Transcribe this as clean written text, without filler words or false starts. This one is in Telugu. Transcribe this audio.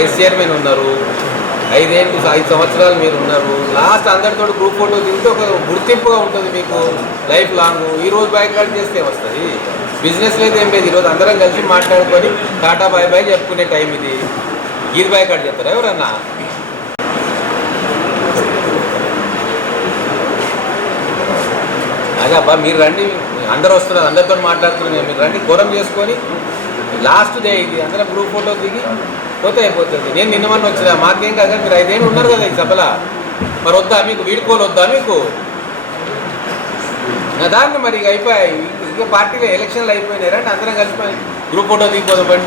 వైస్ చైర్మన్ ఉన్నారు, 5 సంవత్సరాలు మీరు ఉన్నారు. లాస్ట్ అందరితో గ్రూప్ ఫోటో దిగితే ఒక గుర్తింపుగా ఉంటుంది మీకు లైఫ్ లాంగ్. ఈరోజు బైకాట్ చేస్తే వస్తుంది. బిజినెస్ లేదు, ఏం లేదు. ఈరోజు అందరం కలిసి మాట్లాడుకొని టాటా బాయ్ బాయ్ చెప్పుకునే టైం ఇది. బైకాట్ చేస్తారా ఎవరన్నా? అదే అబ్బా, మీరు రండి, అందరూ వస్తున్నారు, అందరితో మాట్లాడుతున్నారు, మీరు రండి, కోరం చేసుకొని లాస్ట్ డే ఇది. అందరం గ్రూప్ ఫోటో దిగి పోతే అయిపోతుంది. నేను నిన్నమని వచ్చినా, మాకేం కాదు, మీరు 5 ఏళ్ళు ఉన్నారు కదా ఈ సభలో, మరి వద్దా మీకు? వీడుకోలు వద్దా మీకు? దాన్ని మరి ఇక అయిపోయాయి. ఇంకా పార్టీలో ఎలక్షన్లు అయిపోయినాయి, రండి అందరం కలిసిపోయి గ్రూప్ ఫోటో దిగిపోదాం.